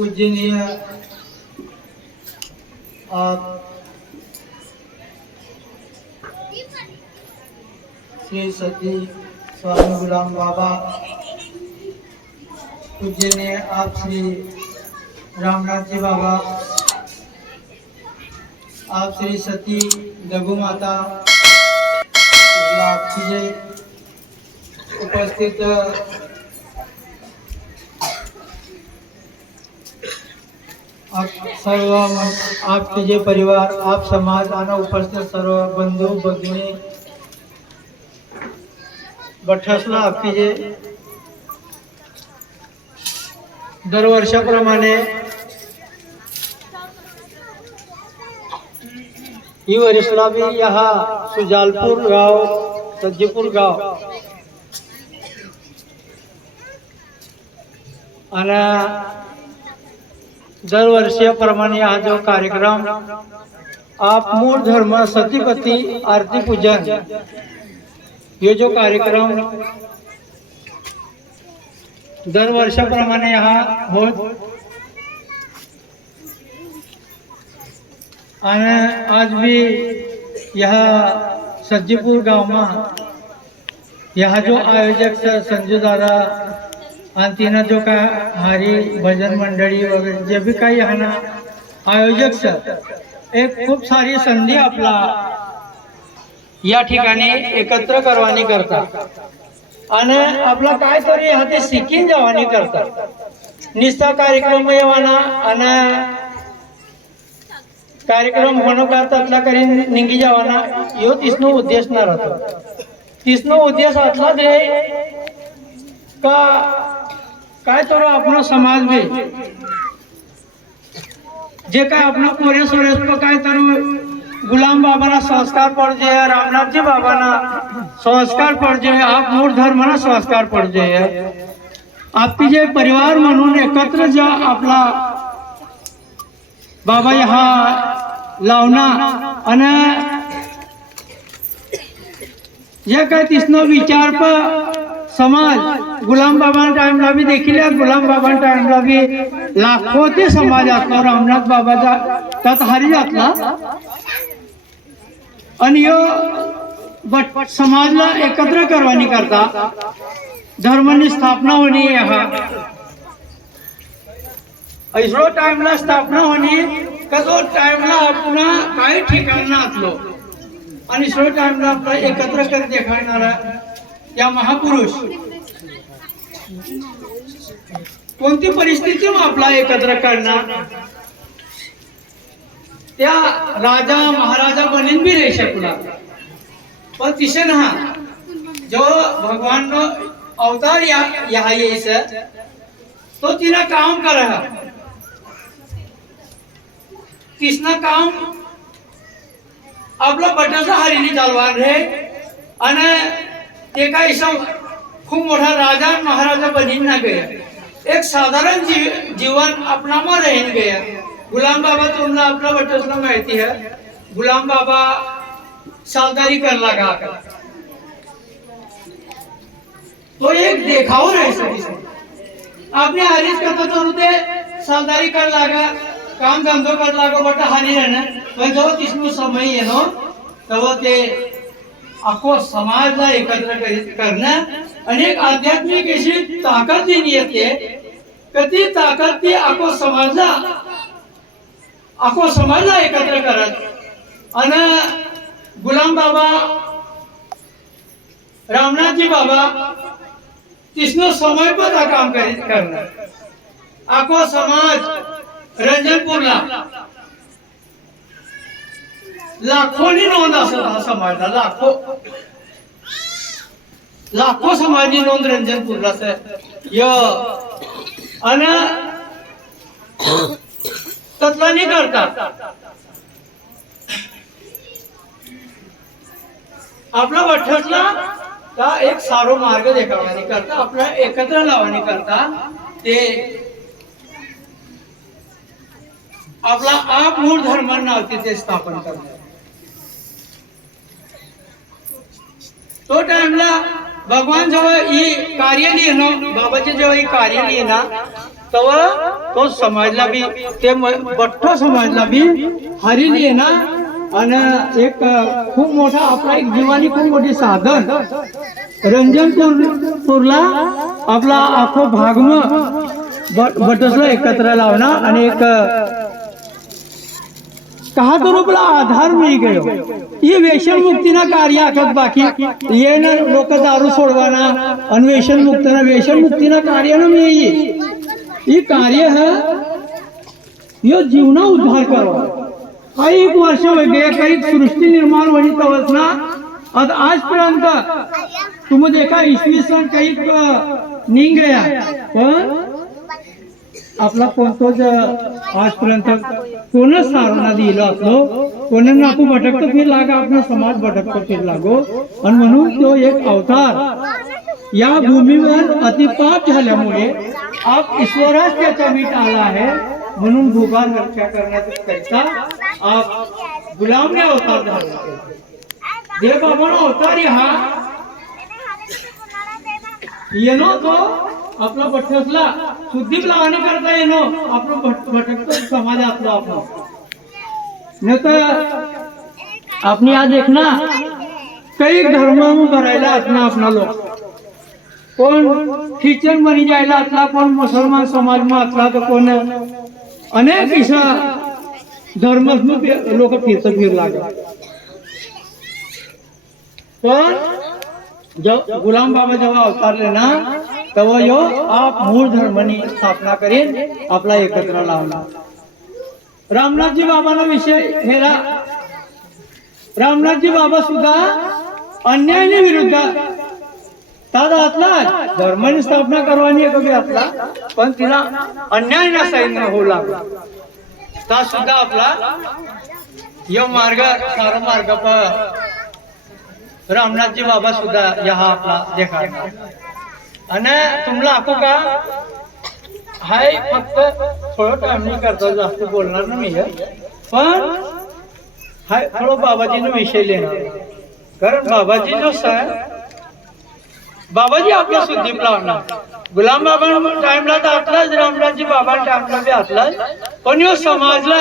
पूजनीय। आप श्री सती स्वामी गुलाम बाबा, पूजनीय आप श्री रामनाथ जी बाबा, आप श्री सती लघु माता आपची जे उपस्थित आप सर्व आपके जे परिवार आप समाज आणि उपस्थित सर्व बंधू भगिनी बठसला आपली जे दरवर्षाप्रमाणे ही वर्षला बी हा सुजालपूर गाव सज्जपूर गाव आणि दरवर्षीप्रमाणे हा जो कार्यक्रम, आप मूळ धर्म सतीपती, आरती पूजन हे जो कार्यक्रम दरवर्षाप्रमाणे हा होत आणि आज बी ह्या सज्जीपूर गावમાં ह्या जो आयोजक संजू दादा आणि तिनं जो का हारी भजन मंडळी वगैरे जे बी काही आहे ना आयोजक सर एक खूप सारी संधी आपला या ठिकाणी एकत्र करवानी करतात. आणि आपला काय तरी हा ते शिकीन जवानी करतात. निस्ता कार्यक्रम येवाना आणि कार्यक्रम होणं का करी निघी जावाना यो तिसनो उद्देश न राहतो. तिसनो उद्देश असला ते का काय तर आपण समाज बी? जे काय आपलं कोरे सोरेस काय तर? गुलाम बाबाना संस्कार पडजे रामनाथजी बाबाना संस्कार पडजे आप मूळ धर्माला संस्कार पडजे. आपली जे परिवार म्हणून एकत्र जो आपला बाबा हा लावना आणि जे काय तिसनो विचार पण समाज. गुलाम बाबा टाइमला बी देखील या गुलाम बाबा टाइमला बी लाखो ते समाज असला रामनाथ बाबाचा त्यात हारी जातला. आणि यो बट समाजला एकत्र करवानी करता. धर्मनी स्थापना होणी हा. ऐसो टाइमला स्थापना होणी कसो टाइमला आपण काही ठिकाण असलो आणि सो टाइमला आपला एकत्र कर देखाणारा या महापुरुष. कोणती परिस्थिती आपला एकत्र करणार? त्या राजा महाराजा बनीन भी रही शकला. पण तिसे ना जो भगवान नो अवतार या यहाँ ये तो तिला काम कर. रहा तिसनं काम आपलं बटाचा हरीने चालवार रे. आणि ते काय खूप मोठा राजा महाराजा बनीन ना गया. एक साधारण जीव जीवन अपनामा रहीन गया. गुलाम बाबा तुम्हाला आपला बटसला माहिती है. गुलाम बाबा सालदारी कर लगा तो एक देखाव रहे सभी आपने हरीश करता तो ते सालदारी कर लागा काम धंदो कर लागा बट हानी रहना। पण जेव्हा तिसनो समय येनो तेव्हा ते आखो समाजला एकत्र करी- करणं आणि एक आध्यात्मिक अशी ताकद दिन येते. का ती ताकद ती आखो समाजला आखो समाजला एकत्र करत. आणि गुलाम बाबा रामनाथजी बाबा तिसनं समयपत हा काम करीत करणं. आखो समाज रंजनपूरला लाखोनी नोंद असत हा समाजला लाखो लाखो समाजनी नोंद रंजनपूरला सर य. अन तत्वानी करतात. आपला वठसला का एक सारो मार्ग देखावानी करता आपला एकत्र लावणी करता ते आपला आप मूळ धर्मांना तिथे स्थापन करतात. तो टाइमला भगवान जेव्हा ही कार्य लिहिणं बाबाचे जेव्हा ही कार्य ना तेव्हा तो समाजला बी ते म- बठ्ठ समाजला बी हरी आहे ना आणि एक खूप मोठा आपला एक जीवानी खूप मोठी साधन. रंजनपूरला आपला आखो भागम बटसला एकत्र लावणं आणि एक कहा तो रुपला? आधार मिळी गयो ही व्यसन मुक्तीना कार्य आखत बाकी. ये ना लोक दारू सोडवाना आणि व्यसन मुक्तना व्यसन मुक्तीना कार्य ना मिळी ही कार्य है यो जीवना उद्धार काही एक वर्ष वगे काही सृष्टी निर्माण होई तवस ना आज आजपर्यंत तुम्ही देखा इसवी सन काही निघ गया. पण आपला कोणतोच आजपर्यंत कोणच सारणा दिला असलो कोणाला आपण भटकतो फिर लागा आपला समाज भटकतो फिर लागो. आणि म्हणून तो एक अवतार या भूमीवर अतिपाप झाल्यामुळे आप ईश्वराच त्याचा मीठ आला आहे. म्हणून भूभाग रक्षा करण्याकरिता आप गुलामने अवतार झाला देव बाबानो अवतार हा. येणो तो आपला भटकला शुद्धी लावणे करता येनो आपलं भट भटकतो समाज आपला आपला नाही तर आपण आज एक ना काही धर्म भरायला असना आपला लोक कोण ख्रिश्चन बनी जायला असला कोण मुसलमान समाज में असला तर कोण अनेक इसा धर्म लोक फिरत फिर लागत पण जेव्हा गुलाम बाबा तेव्हा यो आप मूळ धर्मनी स्थापना करीन आपला एकत्र लावला रामनाथजी बाबांना विषय हेरा रामनाथजी बाबा सुद्धा अन्यायने विरुद्ध. दादा आतला धर्माने स्थापना करवानी कमी असला पण तिला अन्याय नसायला होऊ लागला. ता सुद्धा आपला यो मार्ग सारा मार्ग प रामनाथजी बाबा सुद्धा यहाँ आपला देखा आणि तुम्हाला आखू का? हाय फक्त थोडं टाइम करता जास्त बोलणार ना मी पण हाय थोडं बाबाजीनं विषय लिहिणार कारण बाबाजी जो आहे बाबाजी आपला सुदीप लावणार गुलाम बाबा टाइमला तर आतलाच रामराजी बाबा टाइमला बी आतलाच. पण यो समाजला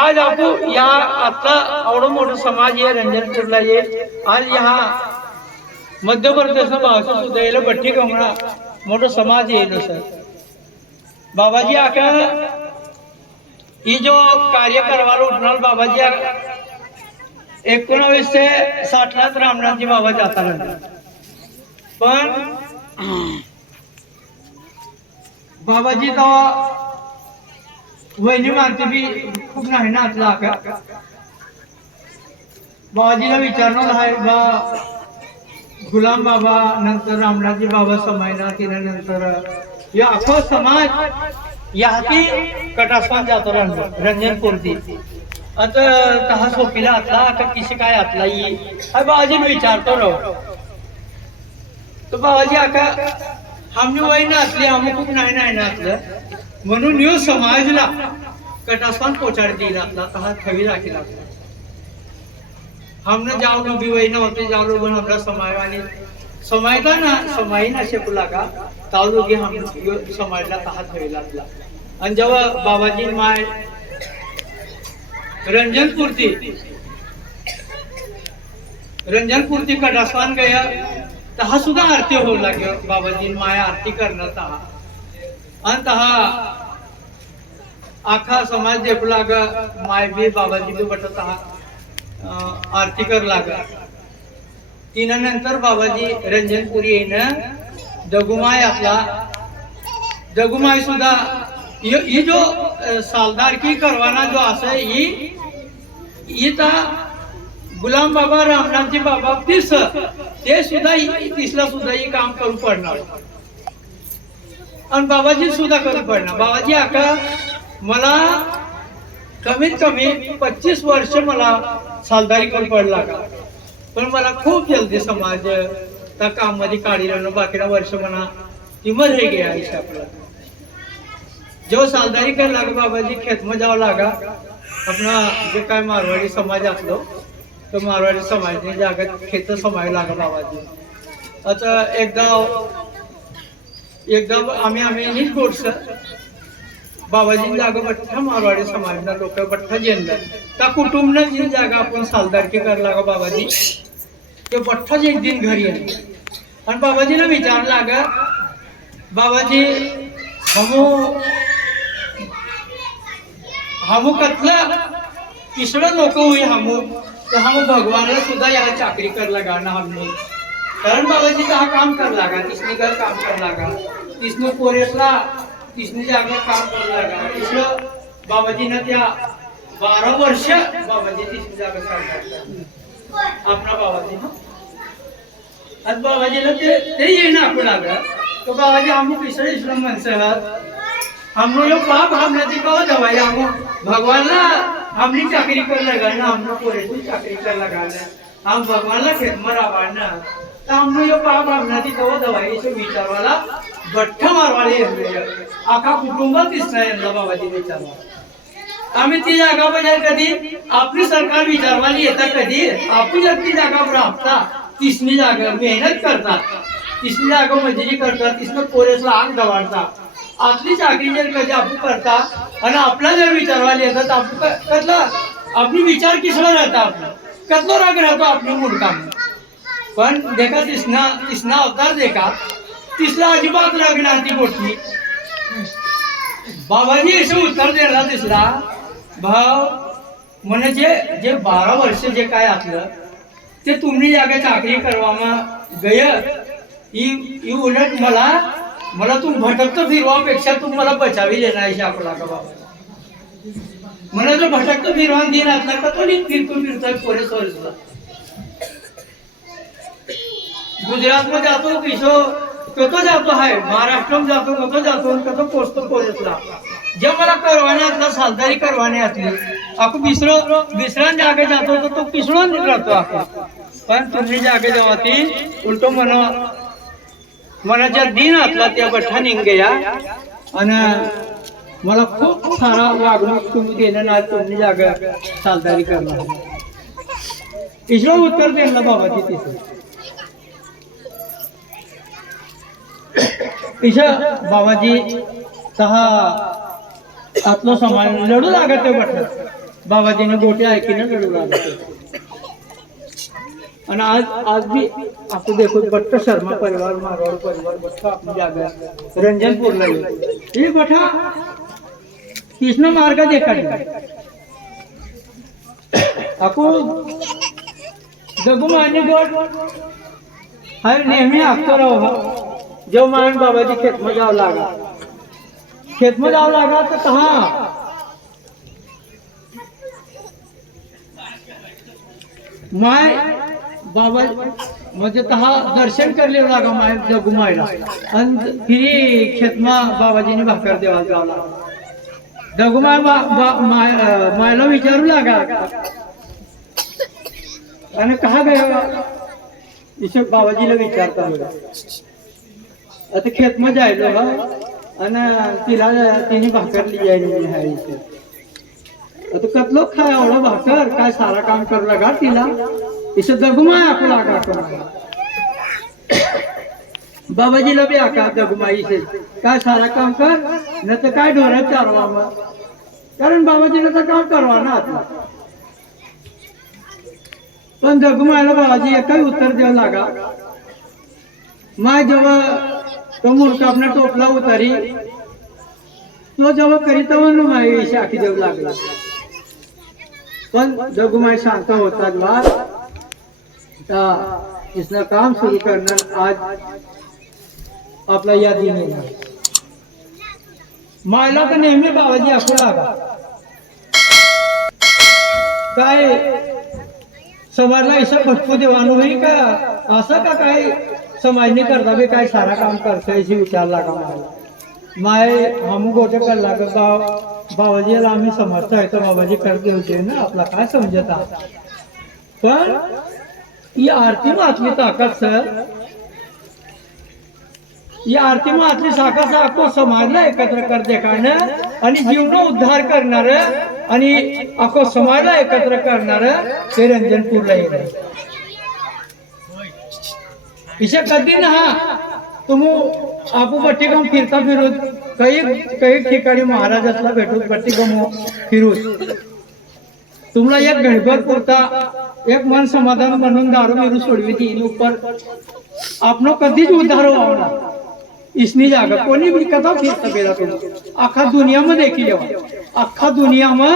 आज आपण या आता एवढं मोठं समाज आहे रंजनपूरला ये. आज ह्या मध्य प्रदेशला भाषा सुद्धा येईल भट्टी कमळा मोठं समाज येईल सर बाबाजी आका ही जो कार्य करवायला उठणार बाबाजी एकोणावीसशे साठलाच रामनाथजी बाबा जाता पण बाबाजी तो वहिनी मारते बी खूप नाही ना आतला आका बाबाजीला विचारणार आहे बा गुलाम बाबा नंतर रामनाथजी बाबा समायना तिने नंतर या अख्खो समाज याती कटासमान जातो रंजन रंजन कोणती आता तहा सोपीला आतला का किशी काय आतला ये अरे बाबाजी विचारतो राव. तो बाबाजी आका आम्ही वय असली आम्ही खूप नाही नाही नाचलं म्हणून यो समाजला कटासमान पोचाड दिला आपला तहा खवी राखी लागला. हमने जाओ लो भी वही ना होते जाओ लोग बन हमरा समय वाली समय का ना समय ना शेकू लागा। ताव लोग हम यो समाजला तहा खवी लागला आणि जेव्हा बाबाजी माय रंजन कुर्ती। रंजन रंजनपुरती का कटासवान गया तहा सुद्धा आरती होऊ लाग्यो बाबाजी माय आरती करणं तहा आणि तहा आखा समाज देखू लाग माय बी बाबाजी बी बट तहा आरती कर लाग तिना नंतर बाबाजी रंजनपुरी येईन दगुमाय आपला. दगुमाय सुद्धा ही जो सालदारकी करवाना जो असं ही ही तर गुलाम बाबा रामनाथजी बाबा तीस ते सुद्धा तिसला सुद्धा ही काम करू पडणार. आणि बाबाजी सुद्धा करू पडणार. बाबाजी आका मला कमीत कमी पच्चीस वर्ष मला सालदारी करून पडला का? पण मला खूप जलदी समाज त्या कामामध्ये मध्ये बाकीला वर्ष म्हणा किंमत हे गे आयुष्य आपलं जेव्हा सालदारी करायला लागला बाबाजी खेतम जावं लागा. आपला जे काय मारवाडी समाज असलो तो मारवाडी समाजने जागा खेत समाय लागला बाबाजी. आता एकदा एकदा आम्ही आम्ही नीट गोडसं बाबाजी जागा बठ्ठा मारवाडी समाजना लोक बठ्ठा जेंदर त्या कुटुंब जी जागा आपण सालदारकी करला का बाबाजी ते बठ्ठाच एक दिन घरी आले आणि बाबाजीला विचार लागा बाबाजी हमो हमू कतला तिसरं लोक होई हमू? तर हम भगवानला सुद्धा या चाकरी कर लगा ना हमने कारण बाबाजी हा काम कर लागा तिसनी घर काम कर लागा. तिसने पोरेसला तिसने जागा काम करू लागला कृष्ण बाबाजीनं त्या बारा वर्ष बाबाजी तिसरी काम करतात आपला बाबाजी हा। आणि बाबाजीला ते ते येणं आपण लागलं तो बाबाजी आम्ही कृष्ण इसलम मनसे हात हम लोग पाप हमने दिखाओ दवाई हम भगवान ना हमने चाकरी कर लगा ना हम पूरे की चाकरी कर लगा ना हम भगवान ला खेत मरा ना तो हम लोग पाप हमने दिखाओ दवाई से विचार वाला आखा कुटुंबात दिसणार यांना बाबाजी विचारवा आम्ही ती जागा बजाय कधी? आपली सरकार विचारवाली येतात कधी? आपण जर ती जागा राबता. तिसनी जागा मेहनत करतात तिसनी जागा मजुरी करतात तिसनं पोरेसला आग दवाडता. आपली चाकरी जर कधी आपण करता आणि आपला जर विचारवाली येतात तर आपण क- कसला आपली विचार किसला राहता आपला? कसलो राग राहतो आपली मुलकाम पण देखा तिसना तिसना अवतार देखा तिसला अजिबात लागणार ती गोष्टी. बाबाजी असं उत्तर देणार तिसरा भाव म्हणजे जे जे बारा वर्ष जे काय आपलं ते तुम्ही जागा चाकरी करवामा गय. ही उलट मला मला तू भटकत फिरवापेक्षा तू मला बचावी देणार आपला का बाबा. मला जर भटकतो फिरवा दिन असला का तो फिरतो फिरतो पोरे गुजरात में जातो किसो कतो जातो आहे महाराष्ट्र में जातो कतो जातो आणि कतो पोचतो पोलीसला जे मला करवाने असला सालदारी करवाने असली आपण विसरो विसरण जागे जातो तर तो पिसळून राहतो आपण पण तुम्ही जागे जेव्हा ती उलटो मन मनाच्या दिन असला त्या बठ्ठा निघ्या आणि मला खूप सारा वागणूक तुम्ही देणं ना तुम्ही जागा सालदारी करणार इसरो उत्तर देणं बाबाची तिथे इशा बाबाजी तहा आतलो समाज लढू लागत बट बाबाजीने गोटे ऐकीने लढू लागत आणि आज आज भी आपण देखो बट्ट शर्मा परिवार मारवाड परिवार बट्ट आपली जागा रंजनपूरला गेलो. हे बठा कृष्ण मार्गात देखा आपण जगू मान्य गोड हा नेहमी आखतो राहू जेव मान बाबाजी खेतमध्ये जावं लागा खेतमध्ये जावं लागा तर कहा? माय बाबा म्हणजे तहा दर्शन करले लागा माय जगू मायला. आणि फिरी खेतमा बाबाजीने भाकर देवा जावं लागा जगू बा- मायला विचारू लागा. आणि कहा गया इसे बाबाजीला विचारता. आता खेत मध्ये जायलो हा. आणि तिला तिने भाकर लिहायली आहे इथे. आता कतलो खाय एवढं भाकर काय सारा काम करू लागा तिला. इथे दगुमाय आपला लागा बाबाजीला बी आका दगुमाई इथे. काय सारा काम कर न तर काय ढोरात चालवा मग. कारण बाबाजीला तर काम करवा ना आता. पण दगुमायला बाबाजी एकही उत्तर द्यावं लागा. माय जेव्हा तो मूर्ख आपला टोपला उतारी तो जेव्हा करीत माय शाखी देऊ लागला पण जगुमाय शांत होतात वाद इसनं काम सुरू करणार आज आपला यादी नाही मायला तर नेहमी बाबाजी असू लागा काय समाजला ऐसा फटको देवानो होई का? असं का काय समाजने करता बी काय सारा काम करता अशी विचारला लागा मला. माय हम गोटे करला का बाव बाबाजीला आम्ही समर्थ आहे तर बाबाजी करते होते ना आपला काय समजत? आहात पण ही आरती मातली ताकद सर या आरती मातली साखा साखो समाजला एकत्र करते कारण आणि जीवन उद्धार करणार आणि अखो समाजला एकत्र करणार ते रंजनपूरला येणार इशा कधी ना तुम्ही आपू पट्टी गम फिरता फिरूत काही काही ठिकाणी महाराजाला भेटूत पट्टी गम फिरूत तुम्हाला एक गणपत पुरता एक मन समाधान म्हणून दारू मिरू सोडवी ती. उपर आपण कधीच उद्धार व्हावला इसनी जागा कोणी भी कदा फिरता पेदा करू? अख्खा दुनियामध्ये देखील येवा अख्खा दुनियामा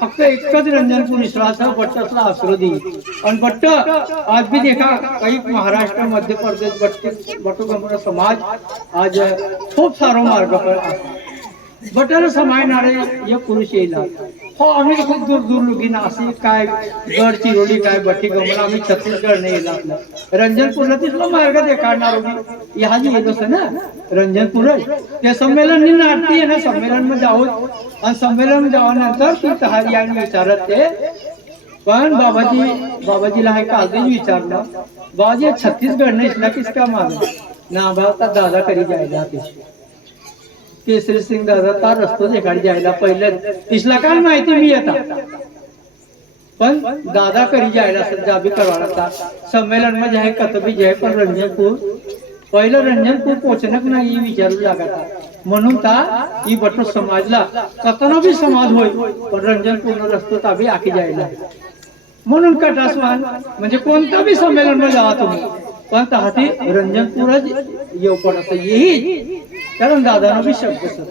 फक्त एकच रंजनपूर इसराचा बट्ट असला आसरोदी आणि बट्ट आज भी देखा काही महाराष्ट्र मध्य प्रदेश बट्ट बटुगमर समाज आज खूप सारो मार्ग पर बटर समायणारे हे पुरुष येईल। हो आम्ही खूप दूर दूर लुकी नाशिक काय गड चिरोली काय बटी गमला आम्ही छत्तीसगड नाही येईल रंजनपूरला तिथला मार्ग देखाडणार होती. ह्या जी येत असं ना रंजनपूर ते संमेलन नि नाटती आहे ना संमेलनमध्ये आहोत आणि संमेलन जावानंतर ती तहारी आणि विचारत ते पण बाबाजी बाबाजीला हे कालच विचारलं बाबाजी छत्तीसगड नाही ना किसका मागे? ना बाबा दादा करी जायला ते केसरी सिंग दादा तार रस्तो एखादी जायला पहिलं तिसला काय माहिती मी येता पण दादा करी जायला सध्या बी करवाडा संमेलनमध्ये आहे कतबी जय पण रंजनपूर. पहिलं रंजनपूर पोचणक नाही विचारू लागता म्हणून का ही बटो समाजला कतना बी समाज होय पण रंजनपूर रस्तो ताबी आखी जायला. म्हणून कटासवान म्हणजे कोणतं बी संमेलनमध्ये जावा तुम्ही. पण ताहाती रंजनपूरच येऊ असं येईल कारण दादानं बी शब्द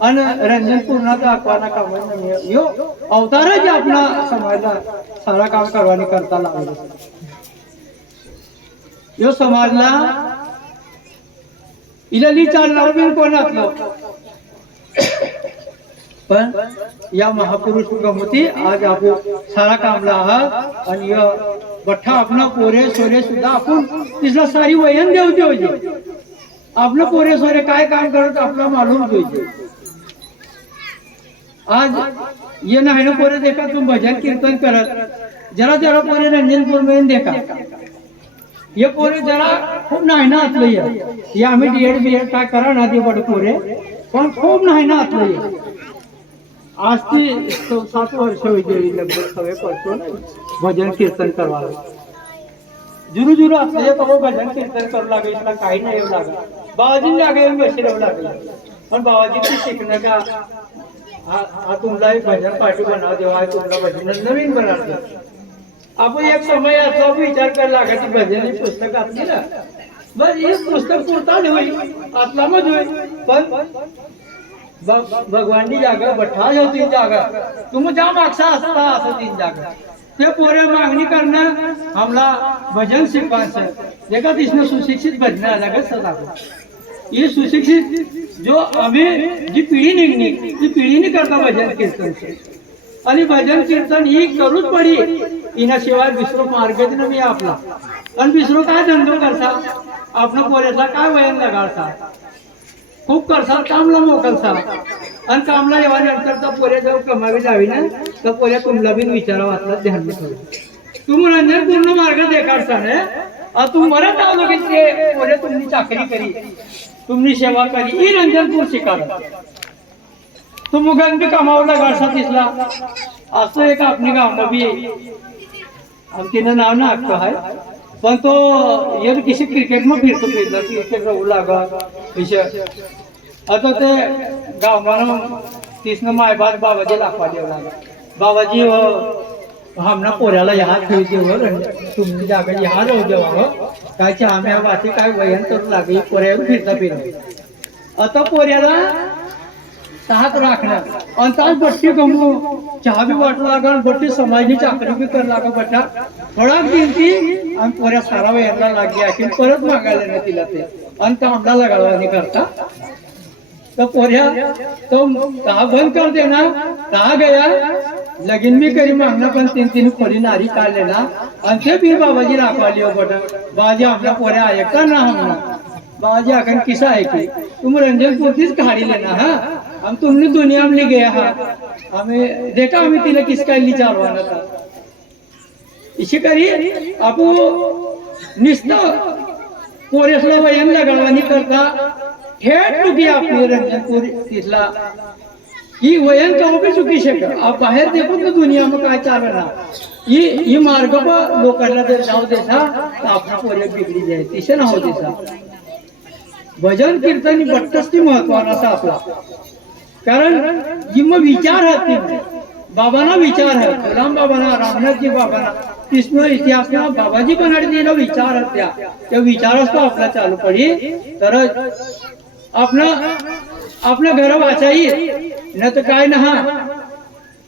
आणि रंजन तर आकवाना कामाने यो अवतारच आपला समाजला सारा काम करवानी करता लागलो. यो समाजला इला ली चालणार बी कोण असलो पण या महापुरुष गमती आज आपण सारा कामला आहात आणि य बठ्ठा पोरे सोरे सुद्धा आपण तिसला सारी वयन देऊ देऊ आपलं पोरे सोरे काय काम करत आपला मालूम जोईजे आज ये नाही पोरे देखा, तुम भजन कीर्तन करत. जरा जरा पोरे रंजनपूर मध्ये देखा. ये पोरे जरा खूप नाही ना आतलं ये हे आम्ही डीएड बीएड काय करा ना ते बड पोरे, पण खूप नाही ना आतलं ये आज ती सात वर्ष होईल लगभग सगळे करतो भजन कीर्तन करवायला. जुरू जुरू असले तो भजन कीर्तन करू लागेल तुला काही नाही येऊ लागेल बाबाजी लागेल बशी राहू लागेल पण बाबाजी शिकणं का? हा हा एक भजन पाठी बनाव देवा हा तुमचा भजन नवीन बनावतो. आपण एक समय असा विचार करायला लागा ती भजन ही पुस्तक असली ना. बस एक पुस्तक पुरता होईल आतला मज होईल पण भगवानी जागा बठा हो तीन जागा. तुम ज्या मागचा असता असं तीन जागा. ते पोरे मागणी करणं आम्हाला भजन शिकवायचं. एका दिसणं सुशिक्षित भजन अलगच सदा. ही सुशिक्षित जो आम्ही जी पिढी निघणी ती पिढीने करता भजन कीर्तन. आणि भजन कीर्तन ही करूच पडी. इनाशिवाय दुसरो मार्गच नाही आपला. आणि दुसरो काय धंदो करता? आपण पोऱ्याचा काय वयन लगाडता खूप करसाल कामला मोकलसा आणि कामला येवानंतर तर पोऱ्या जाऊ कमावी जावी ना तर पोऱ्या तुमला बी विचारा वाचला ध्यान तू म्हणजे पूर्ण मार्ग देखाडता ने आ तुम आलो की ते पोरे तुमची चाकरी करी. तुमची सेवा करी. ही रंजनपूर शिकार. तू मुगांत बी कमावला गाडसा दिसला. असं एक आपली गाव बी. आमच्यानं नाव ना अक्क आहे पण तो ये किसी क्रिकेट में फिरतो फिरतो क्रिकेट राहू लागा विषय आता ते गावानं तिसनं मायबाद बाबाजी लाखवा देऊ लागा बाबाजी अ, आमना पोऱ्याला ह्या ठेवते वर तुमची जागा ह्या राहू देवा हो. काय चहा वाटी काय वयन करू लागे पोऱ्यावर फिरता फिरता आता पोऱ्याला ताक राखणार. आणि तास बट्टी गमू चहा बी वाटू लागल बट्टी समाजी चाकरी बी कर लागा बट्टा. थोडा किमती आणि पोऱ्या सारा वेळेला लागली अशी. परत मागायला ना तिला ते. आणि कामला लगावा आणि करता. तर पोऱ्या तो ता बंद कर देना ता गया लगीन भी करी मागना पण तीन तीन खोली नारी काढले ना आणि ते बी बाबाजी राखवाली हो बटा. बाजी आपल्या पोऱ्या ऐकता ना हमना बाबाजी आखन किसा ऐकली. की तुम रंजन पुरतीच काढी लेना हा. हम तुमने दुनिया में ले गया हा. हमें देखा हमें तिलक किसका ली चालवाना था इसी करी आपू निस्ता पोरेसला वयन लगावानी करता थेट चुकी आपली रंजनपूर तिथला. ही वयन कवा बी चुकी शकत आप बाहेर देखो ना दुनिया में काय चालणार? ही ही मार्ग लोकांना जर जाऊ देसा तर आपला पोरे बिगडी जाय तिथे ना हो देसा भजन कीर्तन बट्टस्ती महत्वान असा आपला. कारण जी मग विचार आहेत ती बाबांना विचार आहे राम बाबांना रामनाथजी बाबांना कृष्ण इतिहासना बाबाजी बनाडीला विचार आहेत त्या त्या विचारच तो आपला चालू पडी तर आपलं आपलं घर वाचाई न तर काय ना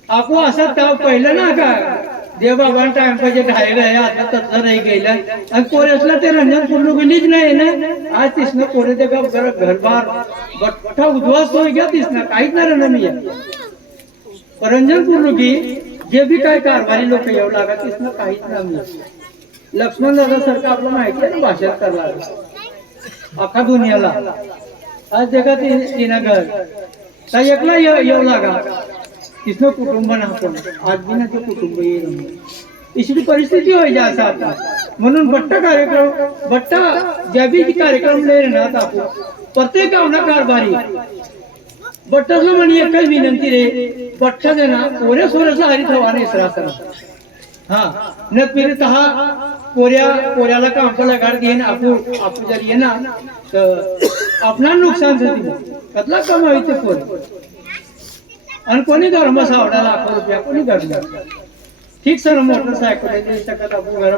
आपो असं त्या पहिलं ना का टाइम पाहिजे घायला आहे आता तत्तर नाही गेलं. आणि पोरेसला ते रंजन पूर्ण गेलीच नाही ना. आज तिसनं पोरे ते का जरा घरबार बठ्ठा उद्ध्वस्त होई घ्या तिसनं. काहीच नाही राहणार नाही रंजन पूर्ण की जे बी काय कारभारी लोक येऊ लागा तिसनं काहीच नाही लक्ष्मण दादा सारखं आपलं माहिती आहे ना भाषण करणार. अख्खा दुनियाला. आज जगात तिनं घर. तर एकला येऊ लागा. तिथं कुटुंब नव्हतं. आज ना ते कुटुंब येईल इशी परिस्थिती व्हायची असं आता. म्हणून बट्ट कार्यक्रम बट्ट ज्या बी कार्यक्रम लय ना आपण प्रत्येक गावना कारभारी. बट्टाचं म्हणे एकच विनंती रे भट्टा देना पोऱ्या सोऱ्याचा हरी थवाने इसरा हा न पिरित हा पोऱ्या पोऱ्याला काम गाड घेईन आपू आपू जर येणार तर आपणार नुकसान झाली. कसला कमावी ते पोर? आणि कोणी धर्म सावडा लाखो रुपया कोणी धरला ठीक सर मोटरसायकल देऊ शकत आपण घर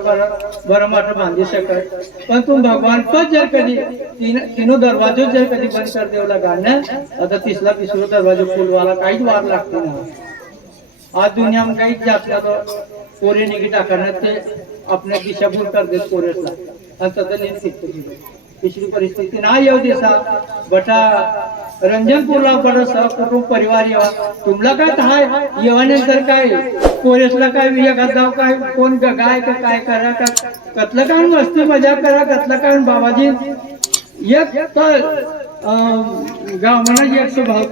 बरं माठ बांधू शकत. पण तू भगवान पण जर कधी तीन तीनो दरवाजो जर कधी बंद कर देवला गाणं आता तिसरा तिसरो दरवाजा फुलवाला काहीच वार लागते ना आज दुनिया में काहीच जातला तो पोरे निघी टाकणार ते आपल्या दिशाभूल कर देत पोरेसला. आणि तसं लेन तिसरी परिस्थिती ना येऊ देसा बटा रंजनपूरला बरं सहकुटुंब परिवार येवा. तुमला काय हाय येवानंतर काय? पोरेसला काय एखाद गाव काय? कोण ग- गाय का काय करा का? कतलं काय मस्ती मजा करा? कतलं काय बाबाजी? एक तर गाव म्हणा एक स्वभाव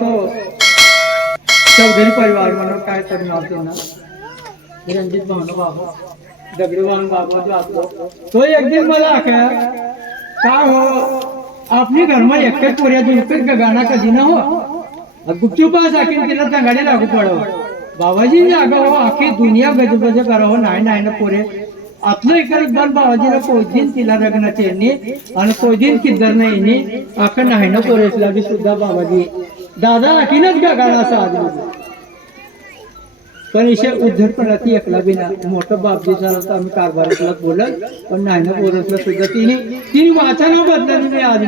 चौधरी परिवार म्हणून काय तर ते ना. रणजित भावना बाबा. दगडी भावना बाबा जो असतो तो एक दिन मला आख्या का हो? आपली घरमा एकट्या पोऱ्या एकच गाणा कधी ना हो? गुपचूप साकीन तिला गाडी लागू पडव बाबाजी जागा हो आखी दुनिया गजबज करावं नाही नाही ना पोरे. आपलं एका बन बाबाजीला कोयदीन तिला लग्नाचे यांनी आणि कोयदीन किद्दर नाही आखं नाही ना पोरेसला बी सुद्धा बाबाजी. दादा आखीनच गाणा असा आदमी पण इशे उद्धटपणाची एकला बिना मोठं बापजी झाला तर आम्ही कारभारातला बोलत पण नाही ना बोलतलं सुद्धा तिने तिने वाचना बदलली मी आज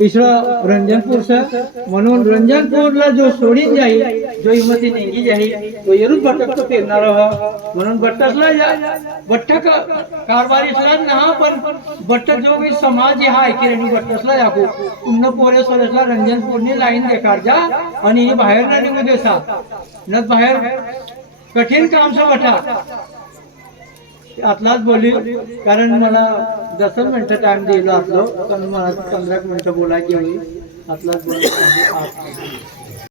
बोलली रंजनपूर सर म्हणून रंजनपूरला जो सोडीन जाईल जो हिमती निघी जाईल तो येरूच भटक तो फिरणार म्हणून भट्टसला या भट्ट कारभारीसला ना पण भट्ट जो काही समाज हा ऐकिरणी भट्टसला याकू पुन्हा पोरे सोरेसला रंजनपूरनी लाईन देकार जा आणि हे बाहेर ना निघू देसा। न बाहेर कठीण काम सा आतलाच बोली कारण मला दस मिनिटं टाइम दिला असलो पण मला पंधरा मिनिटं बोलायची होती. आतलाच बोली